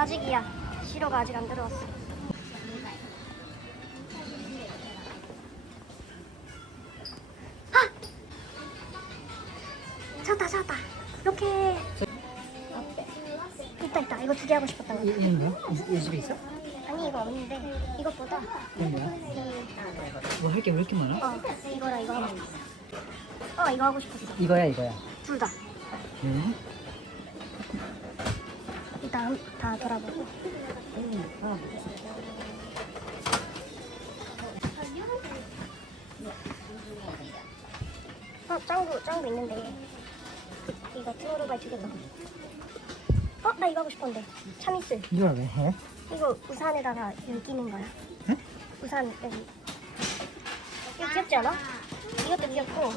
아직이야. 시로가 아직 안 들어왔어. 아! 찾았다, 찾았다. 이렇게. 있다, 있다. 이거 두 개 하고 싶었던 거. 이는 뭐야? 이, 이 집에 있어? 아니, 이거 없는데. 이것보다 뭐야? 이, 뭐 할 게 왜 이렇게 많아? 어, 이거랑 이거 하고 싶었어. 어, 이거 하고 싶었어. 이거야 이거야. 둘 다. 응? 일단 다 돌아보고. 어, 짱구, 짱구 있는데. 이거 투모로우바이 두개 더. 어, 나 이거 하고 싶었는데. 참이슬. 이걸 왜 해? 이거 우산에다가 여기 끼는 거야. 응? 우산 여기. 이거 귀엽지 않아? 이것도 귀엽고,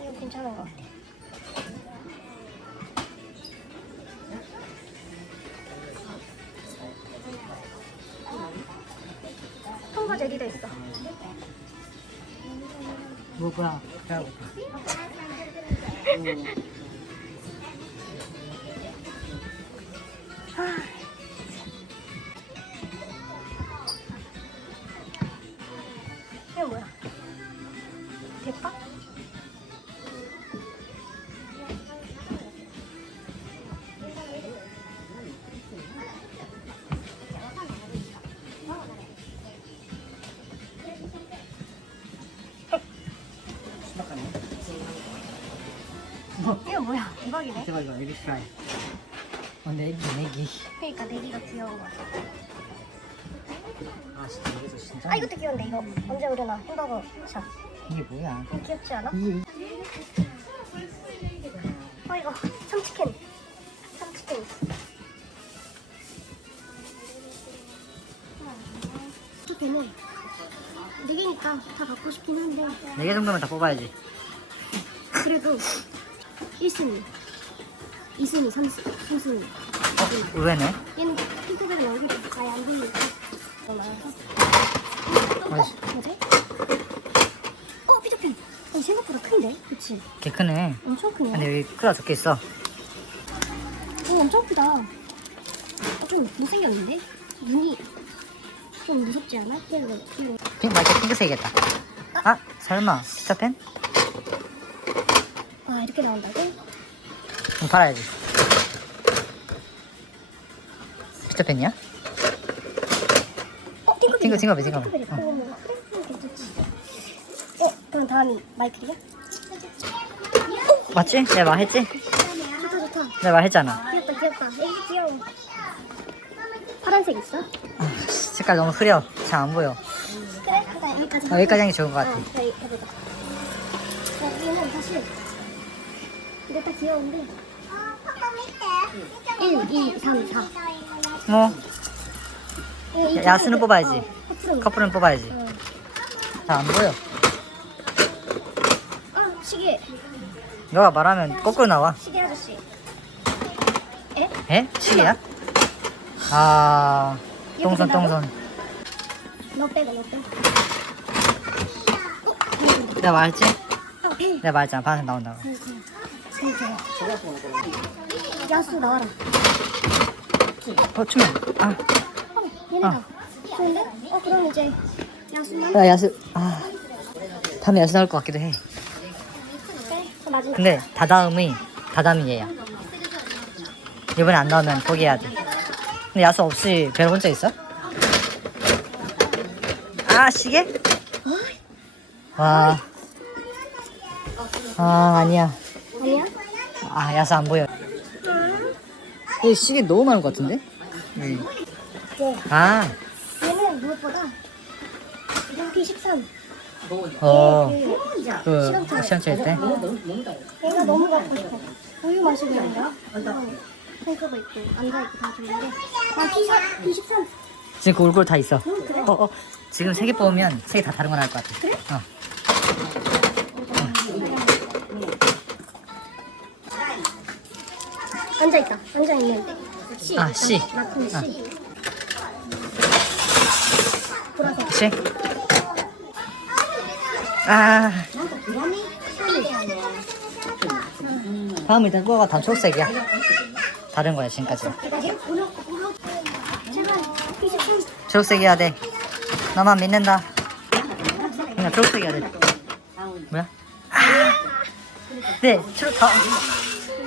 이거 괜찮은 것 같아. 통과 제리도 있어. 뭐 뭐야? 야, 이 뭐야? 대박이네. 제가 이거 에비 프라이. 어 내기 내기. 그러니까 내기가 귀여운 거 같아. 아 진짜 여기서 진짜. 아 이것도 귀여운데 이거 언제 오려나 햄버거 샷. 이게 뭐야? 이거 귀엽지 않아? 이 어 이거 참치캔. 참치캔. 저 배는 네 개니까 다 갖고 싶긴 한데 네개 정도면 다 뽑아야지. 그래도 1순위, 2순위, 3순위, 3순위. 어 의외네. 얘는 핑크색은 얼굴이 아예 안. 맛있. 어? 뭐지? 어 피자팬. 어, 생각보다 큰데? 그치? 개 크네. 엄청 크네. 근데 여기 크다 적혀 있어. 오, 엄청 크다. 어, 좀 못생겼는데? 눈이 좀 무섭지 않아? 핑 맞아 핑크색이겠다. 아 설마 피터팬? 아, 이렇게 나온다고? 그럼 팔아야지. 피터팬이야? 어. 팅크, 팅크벨, 팅크벨. 팅크벨. 어. 어, 뭐, 그래? 그럼 괜찮지. 어, 그럼 다음이 마이클이야? 맞지? 내가 말했지? 좋다, 좋다. 내가 말했잖아. 귀엽다, 귀엽다. 애기 귀여워. 파란색 있어? 아, 색깔 너무 흐려. 잘 안 보여. 그래, 일단 여기까지. 어, 여기까지 하는 게 좋은 것 같아. 어, 그래, 해보자. 여기는 사실 이거 다 귀여운데 1, 2, 3, 4 뭐 이거 야수는 뽑아야지. 어, 커플은 커플은 뽑아야지. 어. 잘안 보여. 아, 시계 너가 말하면 거꾸로 나와. 시계 아저씨 에? 에? 시계야? 아, 똥손 똥손. 너 빼고 너 빼고 어? 내가 말했지? 아, 배 내가 말했잖아. 파란색 나온다고. 배, 배, 배. 야수 나와라 어, 추면. 아, 어, 그럼 이제 야수만 나 야수. 아, 다음에 야수 나올 것 같기도 해. 근데 다다음이 다다음이 얘야. 이번에 안 나오면 포기해야 돼. 근데 야수 없이 본적 있어? 아 시계? 와. 아. 아니야? 아 야수 안 보여. 이 시계 너무 많은 것 같은데? 응. 네 아, 얘는 무엇보다 여기 13 어, 그그 시간차 시험 칠 때. 얘가 너무 갖고 싶어. 우유 마시고 있는데요? 탱크가 있고 앉아있고 다 좋은데 난 P4, P13 지금 그 얼굴 다 있어. 어, 어. 지금 세 개 뽑으면 세 개 다 다른 거 나올 것 같아. 그래? 어. 앉아 있다 앉아 있는데 C 아, C. 마크는 C 아. 보라색 그치? 아, 다음 일단 꾸어가 다 초록색이야. 다른 거야 지금까지. 제발 23 초록색 해야 돼. 너만 믿는다. 그냥 초록색 해야 돼. 뭐야? 아! 네, 초록 다,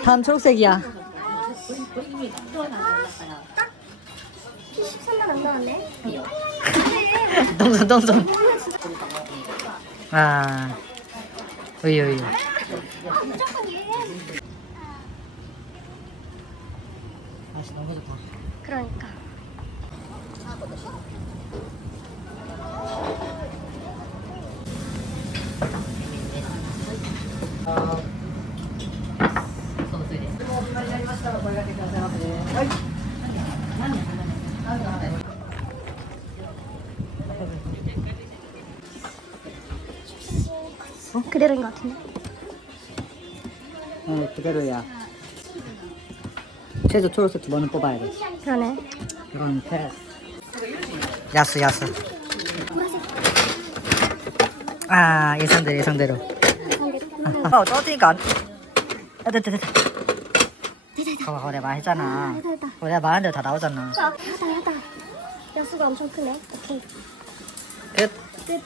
다음 초록색이야. 딱 23만 안 나왔네 동선 동선. 아, 우유 우유. 아 무조건 얘 날씨 너무 좋다. 그러니까 그대로인 것 같은데 어, 그대로야. 최소 초록색 두 번은 뽑아야 돼. 그러네 이건 패스. 야수 야수. 보라색 아 예상대로 예상대로. 아 떨어지니까 안. 아 됐다 됐다. 봐봐 봐봐 내가 말했잖아. 됐다 됐다 어, 내가 말한 대로 다 나오잖아. 아, 하다 하다 여수가 엄청 크네 오케이 끝. 끝.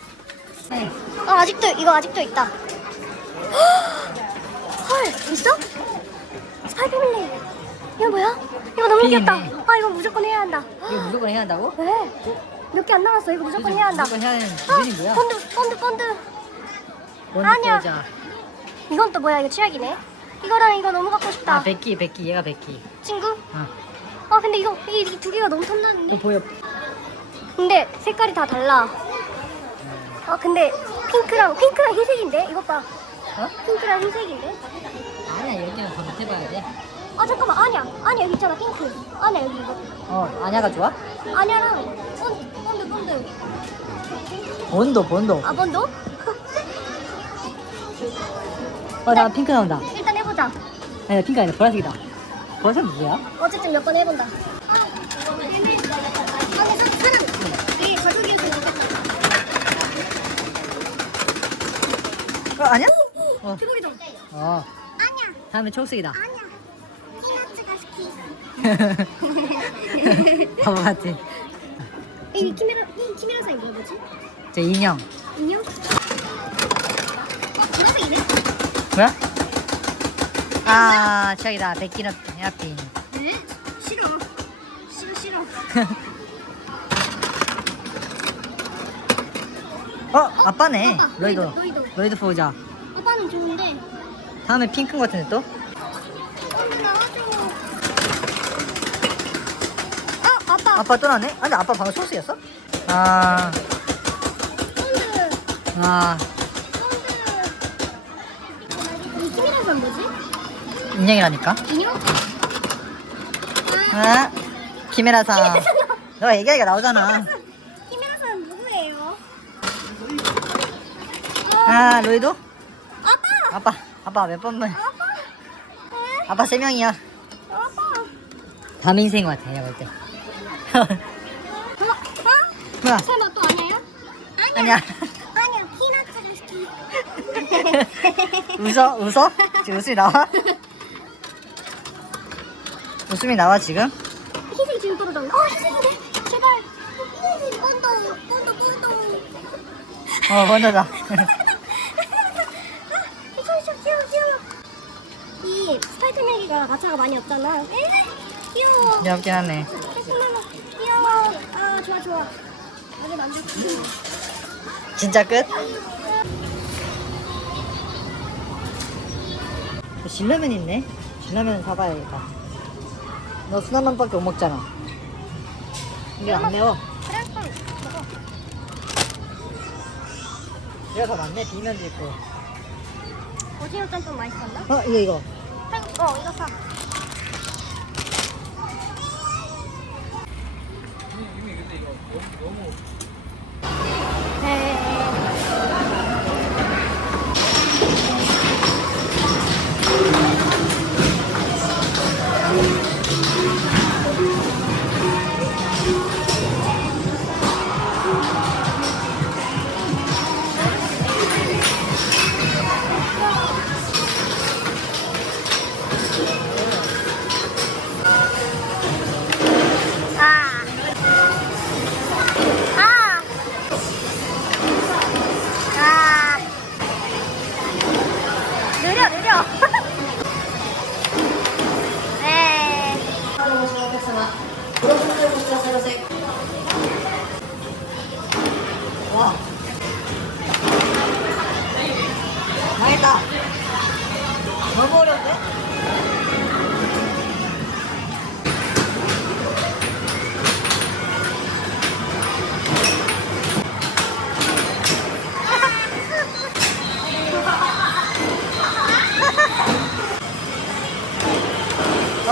어 아직도 이거 아직도 있다. 헐 있어? 스파이 패밀리. 이거 뭐야? 이거 너무. 귀엽다. 아 이거 무조건 해야 한다. 이거 무조건 해야 한다고? 왜? 몇 개 안 남았어. 이거 무조건 해야 한다. 무조건 해야 하는 어, 기준이 뭐야? 본드 본드 본드. 아니야. 보자. 이건 또 뭐야? 이거 취약이네. 이거랑 이거 너무 갖고 싶다. 아 백기 백기 얘가 백기. 친구? 어. 아 근데 이거 이 두 개가 너무 탐나는데. 어 보여. 근데 색깔이 다 달라. 아 근데 핑크랑 핑크랑 흰색인데 이것 봐. 어? 핑크랑 흰색인데. 아니야 여기는 더 밑에 봐야 돼. 아 잠깐만 아니야 아니야 여기 있잖아 핑크 아니야 여기 이거 어 아냐가 좋아? 아니야랑 본드 본드 본드 본도 본도. 아 본드? 어나 핑크 나온다. 일단 해보자 아니 핑크 아니라 보라색이다. 보라색 누구야? 어쨌든 몇 번 해본다 아 근데 사, 사람 이게 가족이어서 나겠다 어 아니야? 어. 어. 아니야 다음에 초록색이다. 아니야 피너츠가 스키 바보 같아. 이 키메라 이 키메라 사이 뭐야 뭐지? 저 인형. 인형? 어 보라색이네? 뭐야? 아 저기다 백기는 헤어핀. 네? 싫어 싫어 싫어 어 아빠네. 아빠, 로이드. 로이드, 로이드 보자. 아빠는 좋은데 다음에 핑크인 것 같은데 또? 어 나와줘 어 아빠 아빠 또 나네? 아 근데 아빠 방금 초록색이었어? 아. 본드 아 본드 이 키미라산 뭐지? 인형이라니까. 인형? 아아 키메라상. 너 얘기하기가 나오잖아. 키미라산 누구예요? 아 로이드? 아빠 아빠 아빠 몇 번만. 아빠 에? 아빠 세 명이야. 아빠 다음 인생인 것 같아 내가 볼 때. 어? 어? 뭐야? 설마 또 아니야? 아니야. 아니야 피너츠가 스키 웃어 웃어? 지금 웃음이 나와? 웃음이 나와 지금? 흰색이 지금 떨어졌나? 어 흰색이네 제발 본드 본드 본드 어 번호다. 가차가 많이 없잖아 에이 귀여워 귀엽긴 하네. 예쁘나 귀여워 아 좋아 좋아 아주 만족해 진짜 끝? 신라면 있네. 신라면 사봐야겠다. 너 순한맛밖에 못 먹잖아. 이게 안 매워. 그래 그럼 먹어 이거 더 많네. 비면도 있고. 오징어 짬뽕 맛있었나? 어 이거 이거. 한- 어 이거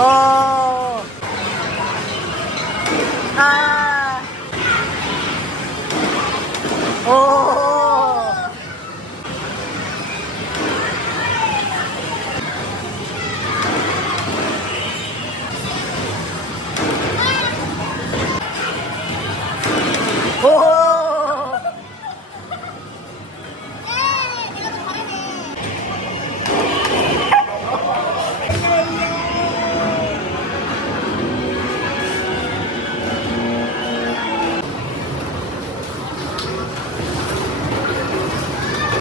어. 아. 오.